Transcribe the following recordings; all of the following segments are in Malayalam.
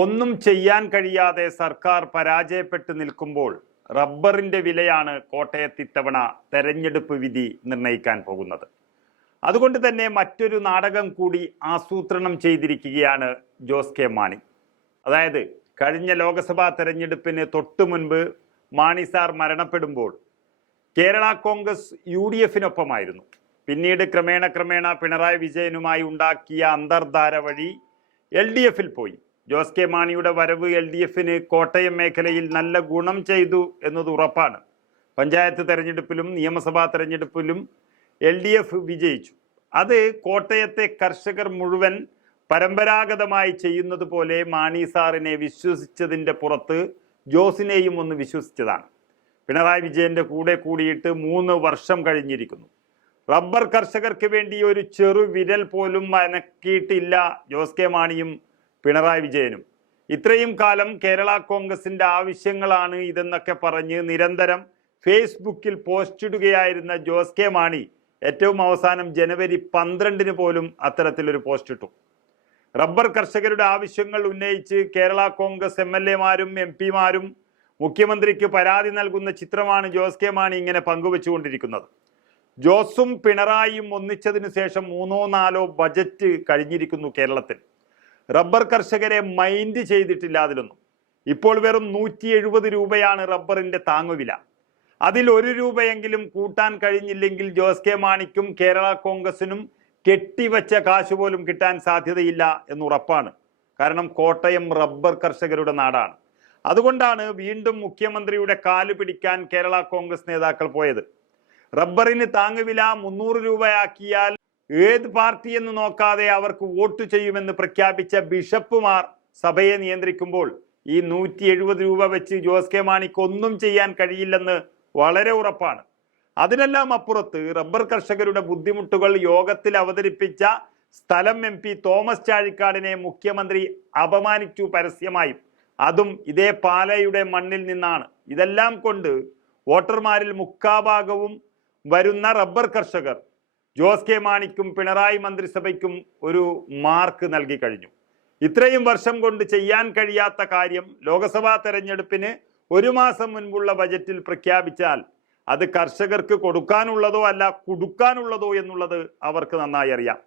ഒന്നും ചെയ്യാൻ കഴിയാതെ സർക്കാർ പരാജയപ്പെട്ട് നിൽക്കുമ്പോൾ റബ്ബറിന്റെ വിലയാണ് കോട്ടയത്ത് ഇത്തവണ തെരഞ്ഞെടുപ്പ് വിധി നിർണയിക്കാൻ പോകുന്നത്. അതുകൊണ്ട് തന്നെ മറ്റൊരു നാടകം കൂടി ആസൂത്രണം ചെയ്തിരിക്കുകയാണ് ജോസ് കെ മാണി. അതായത് കഴിഞ്ഞ ലോക്സഭാ തെരഞ്ഞെടുപ്പിന് തൊട്ടു മുൻപ് മാണി സാർ മരണപ്പെടുമ്പോൾ കേരള കോൺഗ്രസ് യു ഡി എഫിനൊപ്പമായിരുന്നു പിന്നീട് ക്രമേണ ക്രമേണ പിണറായി വിജയനുമായി ഉണ്ടാക്കിയ അന്തർധാര വഴി എൽ ഡി എഫിൽ പോയി. ജോസ് കെ മാണിയുടെ വരവ് എൽ ഡി എഫിന് കോട്ടയം മേഖലയിൽ നല്ല ഗുണം ചെയ്തു എന്നത് ഉറപ്പാണ്. പഞ്ചായത്ത് തെരഞ്ഞെടുപ്പിലും നിയമസഭാ തെരഞ്ഞെടുപ്പിലും എൽ ഡി എഫ് വിജയിച്ചു. അത് കോട്ടയത്തെ കർഷകർ മുഴുവൻ പരമ്പരാഗതമായി ചെയ്യുന്നത് പോലെ മാണി സാറിനെ വിശ്വസിച്ചതിന്റെ പുറത്ത് ജോസിനെയും ഒന്ന് വിശ്വസിച്ചതാണ്. പിണറായി വിജയന്റെ കൂടെ കൂടിയിട്ട് മൂന്ന് വർഷം കഴിഞ്ഞിരിക്കുന്നു. റബ്ബർ കർഷകർക്ക് വേണ്ടി ഒരു ചെറു വിരൽ പോലും അനക്കിയിട്ടില്ല ജോസ് കെ മാണിയും പിണറായി വിജയനും. ഇത്രയും കാലം കേരള കോൺഗ്രസിന്റെ ആവശ്യങ്ങളാണ് ഇതെന്നൊക്കെ പറഞ്ഞ് നിരന്തരം ഫേസ്ബുക്കിൽ പോസ്റ്റ് ഇടുകയായിരുന്ന ജോസ് കെ മാണി ഏറ്റവും അവസാനം ജനുവരി പന്ത്രണ്ടിന് പോലും അത്തരത്തിലൊരു പോസ്റ്റ് ഇട്ടു റബ്ബർ കർഷകരുടെ ആവശ്യങ്ങൾ ഉന്നയിച്ച് കേരള കോൺഗ്രസ് എം എൽ എമാരും എം പിമാരും മുഖ്യമന്ത്രിക്ക് പരാതി നൽകുന്ന ചിത്രമാണ് ജോസ് കെ മാണി ഇങ്ങനെ പങ്കുവെച്ചുകൊണ്ടിരിക്കുന്നത്. ജോസും പിണറായിയും ഒന്നിച്ചതിനു ശേഷം മൂന്നോ നാലോ ബജറ്റ് കഴിഞ്ഞിരിക്കുന്നു കേരളത്തിൽ. റബ്ബർ കർഷകരെ മൈൻഡ് ചെയ്തിട്ടില്ല അതിലൊന്നും ഇപ്പോൾ വെറും നൂറ്റി എഴുപത് രൂപയാണ് റബ്ബറിന്റെ താങ്ങുവില. അതിൽ ഒരു രൂപയെങ്കിലും കൂട്ടാൻ കഴിഞ്ഞില്ലെങ്കിൽ ജോസ് കെ മാണിക്കും കേരള കോൺഗ്രസിനും കെട്ടിവച്ച കാശ് പോലും കിട്ടാൻ സാധ്യതയില്ല എന്നുറപ്പാണ്. കാരണം കോട്ടയം റബ്ബർ കർഷകരുടെ നാടാണ്. അതുകൊണ്ടാണ് വീണ്ടും മുഖ്യമന്ത്രിയുടെ കാൽ പിടിക്കാൻ കേരള കോൺഗ്രസ് നേതാക്കൾ പോയത്. റബ്ബറിന് താങ്ങുവില മുന്നൂറ് രൂപയാക്കിയാൽ ഏത് പാർട്ടി എന്ന് നോക്കാതെ അവർക്ക് വോട്ട് ചെയ്യുമെന്ന് പ്രഖ്യാപിച്ച ബിഷപ്പുമാർ സഭയെ നിയന്ത്രിക്കുമ്പോൾ ഈ നൂറ്റി എഴുപത് രൂപ വെച്ച് ജോസ് കെ മാണിക്ക് ഒന്നും ചെയ്യാൻ കഴിയില്ലെന്ന് വളരെ ഉറപ്പാണ്. അതിനെല്ലാം അപ്പുറത്ത് റബ്ബർ കർഷകരുടെ ബുദ്ധിമുട്ടുകൾ യോഗത്തിൽ അവതരിപ്പിച്ച സ്ഥലം എം പി തോമസ് ചാഴിക്കാടിനെ മുഖ്യമന്ത്രി അപമാനിച്ചു പരസ്യമായും. അതും ഇതേ പാലയുടെ മണ്ണിൽ നിന്നാണ്. ഇതെല്ലാം കൊണ്ട് വോട്ടർമാരിൽ മുക്കാഭാഗവും വരുന്ന റബ്ബർ കർഷകർ ജോസ് കെ മാണിക്കും പിണറായി മന്ത്രിസഭയ്ക്കും ഒരു മാർക്ക് നൽകി കഴിഞ്ഞു. ഇത്രയും വർഷം കൊണ്ട് ചെയ്യാൻ കഴിയാത്ത കാര്യം ലോക്സഭാ തെരഞ്ഞെടുപ്പിന് ഒരു മാസം മുൻപുള്ള ബജറ്റിൽ പ്രഖ്യാപിച്ചാൽ അത് കർഷകർക്ക് കൊടുക്കാനുള്ളതോ അല്ല കൊടുക്കാനുള്ളതോ എന്നുള്ളത് അവർക്ക് നന്നായി അറിയാം.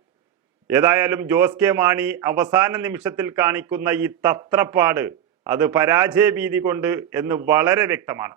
ഏതായാലും ജോസ് കെ മാണി അവസാന നിമിഷത്തിൽ കാണിക്കുന്ന ഈ തത്രപ്പാട് അത് പരാജയ ഭീതി കൊണ്ട് എന്ന് വളരെ വ്യക്തമാണ്.